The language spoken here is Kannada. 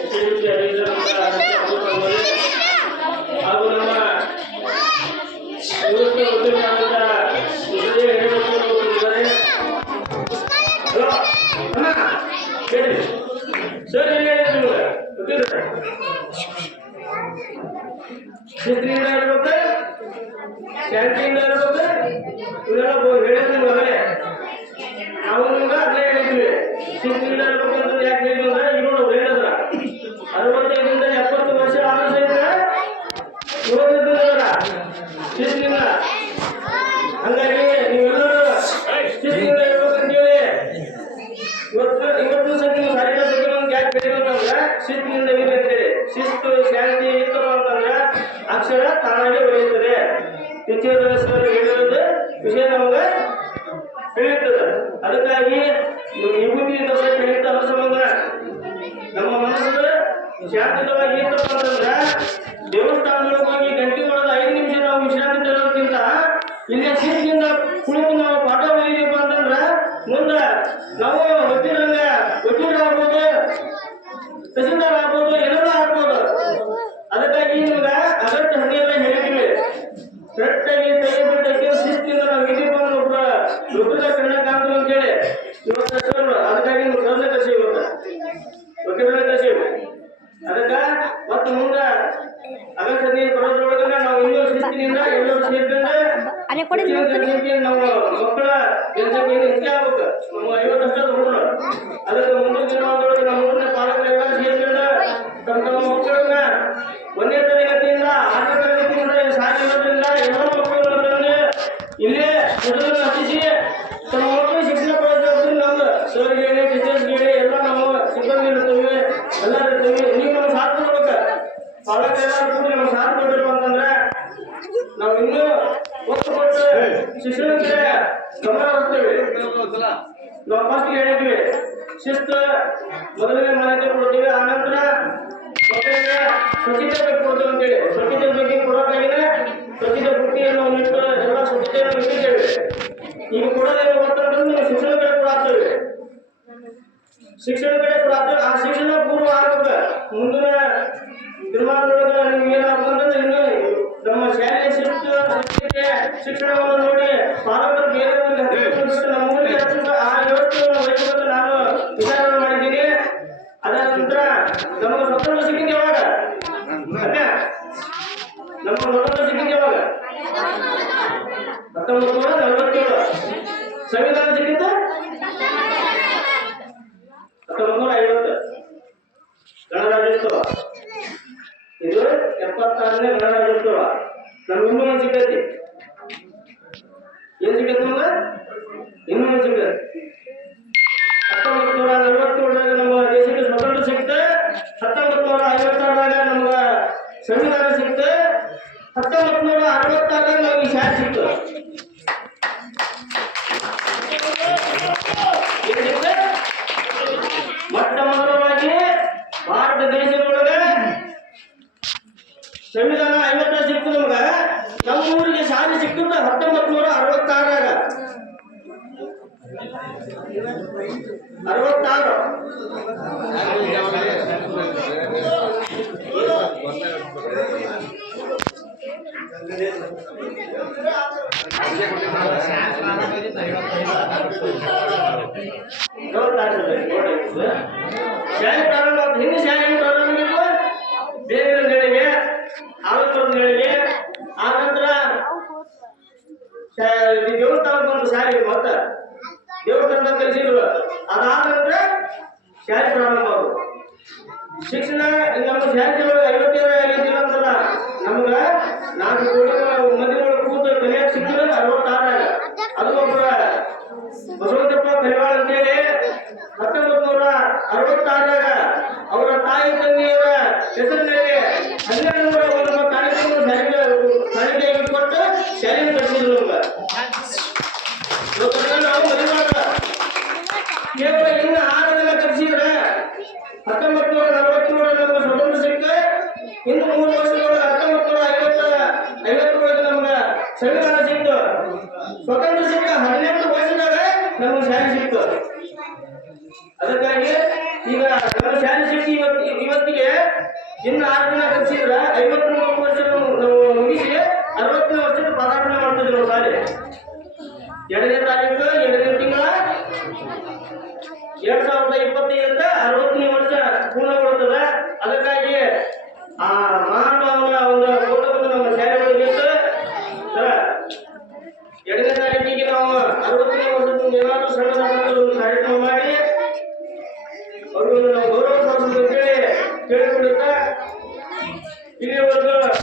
ಶ್ರೀಮತಿ ಅನಿತಾ ಅವರು ಹಾಗೂ ನಮ್ಮ ನಿವೃತ್ತ ಉದ್ಯೋಗದ ವಿಜಯ ಹೆಗಡೆಯವರು ಇದ್ದಾರೆ. ಹಲೋ, ಅಣ್ಣ, ಹೇಳಿ. ಸರ್ ಏನ್ ಹೇಳಿದ್ರು ಶಿಸ್ತಿನಿಂದ ಇರುತ್ತೆ ಶಿಸ್ತು, ಶಾಂತಿ ಇತ್ತು ಅಂತಂದ್ರೆ ಅಕ್ಷರ ತಾನಾಗೆ ಬೆಳೆಯುತ್ತದೆ. ಟೀಚರ್ ಹೇಳಿರೋದು ವಿಷಯ ನಮಗೆ ತಿಳಿಯುತ್ತದೆ. ಅದಕ್ಕಾಗಿ ವಿಭೂತಿ ದೋಷ ಕಲಿತ ಅದ್ರ ನಮ್ಮ ಮನಸ್ಸು ಶಾಂತಿತವಾಗಿ ಇತ್ತು ಅಂತಂದ್ರೆ ದೇವಸ್ಥಾನದೊಳಗೆ ಹೋಗಿ ಗಂಟೆ ಮಾಡೋದು ಐದು ನಿಮಿಷ ನಾವು ವಿಶ್ರಾಂತಿ ತರೋದಕ್ಕಿಂತ ಇಲ್ಲಿ ಶಿಸ್ತಿನಿಂದ ಕುಳಿತು ನಾವು ಪಾಠ ಬರೀದೀಪ ಅಂತಂದ್ರೆ ಮುಂದೆ ನಾವು ವಕೀಲರಂಗ ವಕೀಲ ಆಗ್ಬೋದು ತಹಸೀಲ್ದಾರ್ ಆಗ್ಬೋದು ಏನಾರ ಆಗ್ಬೋದು ಅದಕ್ಕಾಗಿ ನಿಮ್ಗೆ ಅಗತ್ಯ ಹದಿನೆಲ್ಲ ಹೇಳಿದ್ವಿ ಕರೆಕ್ಟಾಗಿ ತೆಗೆದುಬಿಟ್ಟಕ್ಕೆ ಶಿಸ್ತಿಂದ ನಾವು ಇದೀಪ ಅಂದ್ರೆ ಒಬ್ಬ ವಕೀಲ ಕನ್ನಡ ಕಾಣ್ತೀವಿ ಅಂತೇಳಿ ಇವತ್ತು ಸರ್ ಅದಕ್ಕಾಗಿ ನೀವು ಸರ್ನ ಕಸಿ ಇವತ್ತು ವಕೀಲರ ಕಸಿ ಅದಕ್ಕೆ ಮತ್ತೆ ಮುಂದೆ ಅಗತ್ಯ ನೀರು ಬರೋದ್ರೊಳಗನೆ ನಾವು ಇನ್ನೂ ಶಿಸ್ತಿನಿಂದ ಎಲ್ಲರೂ ಸೇರ್ಕೊಂಡು ಅರೆ ಕೊಡಿ ಜನಸಂಖ್ಯೆ ನಮ್ಮ ಮಕ್ಕಳ ಜನಸಂಖ್ಯೆ ಹೆಚ್ಚೆ ಆಗ್ಬೇಕು ನಮ್ಮ ಐವತ್ತು ವರ್ಷದ ಹುಡುಗರು ಅದಕ್ಕೆ ಮುಂದಿನ ದಿನಮಾನದೊಳಗೆ ನಮ್ಮ ಊರಿನ ಪಾಲಕರೆಲ್ಲ ಸೇರ್ಕೊಂಡು ತಮ್ಮ ತಮ್ಮ ಮಕ್ಕಳನ್ನ ಒಂದನೇ ತರಗತಿಯಿಂದ ಆರನೇ ತರಗತಿಯಿಂದ ಸಾಕಿರೋದ್ರಿಂದ ಎಲ್ಲ ಮಕ್ಕಳನ್ನ ಇಲ್ಲೇ ಮೊದಲು ಹಚ್ಚಿಸಿ ತಮ್ಮ ಮಕ್ಕಳು ಶಿಕ್ಷಣ ಕೊಡೋದು ನಮ್ದು ಸರ್ ಹೇಳಿ ಟೀಚರ್ಸ್ ಹೇಳಿ ಎಲ್ಲ ನಾವು ಸಿಬ್ಬಂದಿ ಇರ್ತೀವಿ ಎಲ್ಲ ಇರ್ತೀವಿ ನೀವು ನಮ್ಗೆ ಸಾಥ್ ಕೊಡ್ಬೇಕು. ಪಾಲಕರೆಲ್ಲ ನಮ್ಗೆ ಸಾಥ್ ಕೊಡ್ಬೇಕು ಅಂತಂದ್ರೆ ನಾವು ಇನ್ನೂ ಒತ್ತು ಶಿಕ್ಷಣಕ್ಕೆ ಗಮನ ಹರಿಸ್ತೇವೆ ನಾವು ಫಸ್ಟ್ ಹೇಳಿದ್ವಿ, ಶಿಸ್ತು ಮೊದಲನೇ ಮಾನ್ಯತೆ ಕೊಡ್ತೀವಿ, ಆನಂತರ ಸ್ವಚ್ಛತೆ ಬೇಕು ಕೊಡ್ತೀವಿ ಅಂತೇಳಿ ಸ್ವಚ್ಛತೆ ಬಗ್ಗೆ ಕೊಡೋಕ್ಕಾಗಿದೆ ಸ್ವಚ್ಛತೆ ಬುಟ್ಟಿಯನ್ನು ಒಂದಿಟ್ಟು ಎಲ್ಲ ಸ್ವಚ್ಛತೆಯನ್ನು ಇಟ್ಟಿದ್ದೇವೆ. ಈಗ ಕೊಡೋದೇನು ಗೊತ್ತಂದ್ರೆ ನೀವು ಶಿಕ್ಷಣ ಕಡೆ ಕೂಡ ಆಗ್ತೇವೆ ಶಿಕ್ಷಣ ಕಡೆ ಕೂಡ ಆ ಶಿಕ್ಷಣ ಪೂರ್ವ ಆಗಬೇಕು ಮುಂದಿನ ದಿನಮಾನದೊಳಗೆ ನಿಮ್ಗೆ ಏನಾಗ್ತಂದ್ರೆ ಶಿಕ್ಷಣವನ್ನು ನೋಡಿ. ಪಾಲಕರು ಬೇರೆ ಒಂದು ಹತ್ತು ಬಿಟ್ಟು ನಮ್ಮ ಊರಿಗೆ ಹತ್ತು ಆ ಯೋಚನೆ ವಹಿಸಬೇಕು ನಾನು ವಿಚಾರ ಮಾಡಿದ್ದೀನಿ. ಅದರ ನಂತರ ನಮಗೆ ಸ್ವತಂತ್ರ ಸಿಕ್ಕಿದ್ದು ಯಾವಾಗ ನಮಗೆ ಸ್ವತಂತ್ರ ಸಿಕ್ಕಿದ್ದು ಯಾವಾಗ ಹತ್ತೊಂಬತ್ತು ನೂರ ನಲವತ್ತೇಳು. ಸಂವಿಧಾನ ಸಿಕ್ಕಿದ್ದು ಹತ್ತೊಂಬತ್ತು ನೂರ ಐವತ್ತು. ಗಣರಾಜ್ಯೋತ್ಸವ. ಇದು ಎಪ್ಪತ್ತಾರನೇ ಗಣರಾಜ್ಯೋತ್ಸವ. ಏನ್ ಸಿಕ್ಕೈತಿ ನಮ್ಗೆ ಇನ್ನೂ ಸಿಕ್ಕೈತಿ ಹತ್ತೊಂಬತ್ತು ನಮ್ಮ ದೇಶಕ್ಕೆ ಸ್ವತಂತ್ರ ಸಿಕ್ತ ಹತ್ತೊಂಬತ್ತು ಸಂವಿಧಾನ ಹತ್ತೊಂಬತ್ತು ನೂರ ಅರವತ್ತಾರಾಗ ನಮ್ಗೆ ಶಾಲೆ ಸಿಕ್ತು? ಮೊಟ್ಟ ಮೊದಲವಾಗಿ ಭಾರತ ದೇಶದೊಳಗೆ ಸಂವಿಧಾನ ಐವತ್ತ ಸಿಕ್ತು ನಮ್ಗ ನಮ್ಮ ಊರಿಗೆ ಶಾಲೆ ಸಿಕ್ಕಿದ್ದು ಹತ್ತೊಂಬತ್ತು ನೂರ ಅರವತ್ತಾರಾಗ ಅರವತ್ತಾರು. ಶಾಲೆ ಪ್ರಾರಂಭ. ಹಿಂದೆ ಶಾಲೆ ಪ್ರಾರಂಭ? ಬೇರೆ ಆ ನಂತರ ಶಾ- ಈ ದೇವಸ್ಥಾನಕ್ಕೆ ಒಂದು ಶಾಲೆ ಮತ್ತೆ ದೇವಸ್ಥಾನದಾಗ ಕಲಿಸಿದ್ರು ಅದಾದ ನಂತರ ಶಾಲೆ ಪ್ರಾರಂಭ ಶಿಕ್ಷಣ ನಮ್ಮ ಶಾಲೆ ಒಳಗೆ ಐವತ್ತೇಳು ಐವತ್ತೇಳು ಅಂತಲ್ಲ ನಮ್ಗ ನಾಲ್ಕು ಕೋಟಿ ಮಂದಿ ಒಳಗೆ ಕೂತು ಕಲಿಯಾಕ ಸಿಕ್ಕಿದ್ರೆ ಅರವತ್ತಾರ ಅದು ಒಬ್ಬರ ಬಸವಂತಪ್ಪ ಕರಿವಾಳ ಅಂತೇಳಿ ಹತ್ತೊಂಬತ್ತು ನೂರ ಅರವತ್ತಾರಾಗ ಅವರ ತಾಯಿ ತಂದೆಯವರ ಹೆಸರಿನಲ್ಲಿ ಹನ್ನೆರಡು ನೂರ ಒಂದು ಕಾರ್ಯಕ್ರಮ ಶಾಲೆಗೆ ಶಾಲೆಗೆ ಕೊಟ್ಟು ಶಾಲೆಯನ್ನು ಕಟ್ಟಿಸಿದ್ರು ನಮ್ಗೆ ಇವತ್ತನ್ನ ನಾವು ಮರಿಬಾರ್ದ ಕೇವಲ ಇನ್ನು ಆರು ದಿನ ಕಟ್ಟಿಸಿದ್ರೆ ಹತ್ತೊಂಬತ್ತು ನೂರ ನಲವತ್ತೇಳರ ನಮ್ಗೆ ಸ್ವತಂತ್ರ ಸಿಕ್ಕ ಇನ್ನು ಮೂರು ವರ್ಷದೊಳಗೆ ಹತ್ತೊಂಬತ್ತು ನೂರ ಐವತ್ತ ಐವತ್ತರೊಳಗೆ ನಮ್ಗೆ ಸಂವಿಧಾನ ಸಿಕ್ತು. ಸ್ವತಂತ್ರ ಸಿಕ್ಕ ಹನ್ನೆರಡು ವರ್ಷದಾಗ ನಮ್ಗೆ ಶಾಲೆ ಸಿಕ್ತು. ಅದಕ್ಕಾಗಿ ಈಗ ನಮ್ಮ ಶಾಲೆ ಸಿಕ್ಕಿ ಇವತ್ತು ಇವತ್ತಿಗೆ ಆರು ದಿನ ಕಲಿಸಿದ್ರ ಐವತ್ಮೂರು ವರ್ಷ ನಾವು ಮುಗಿಸಿ ಅರವತ್ತನೇ ವರ್ಷದ ಪದಾರ್ಪಣೆ ಮಾಡ್ತಿದ್ವಿ ನಾವು ಶಾಲೆ ಎರಡನೇ ತಾರೀಕು, ಎರಡನೇ ತಿಂಗಳ ಎರಡ್ ಸಾವಿರದ ಇಪ್ಪತ್ತೈದರಿಂದ ಅರವತ್ತನೇ 今天是。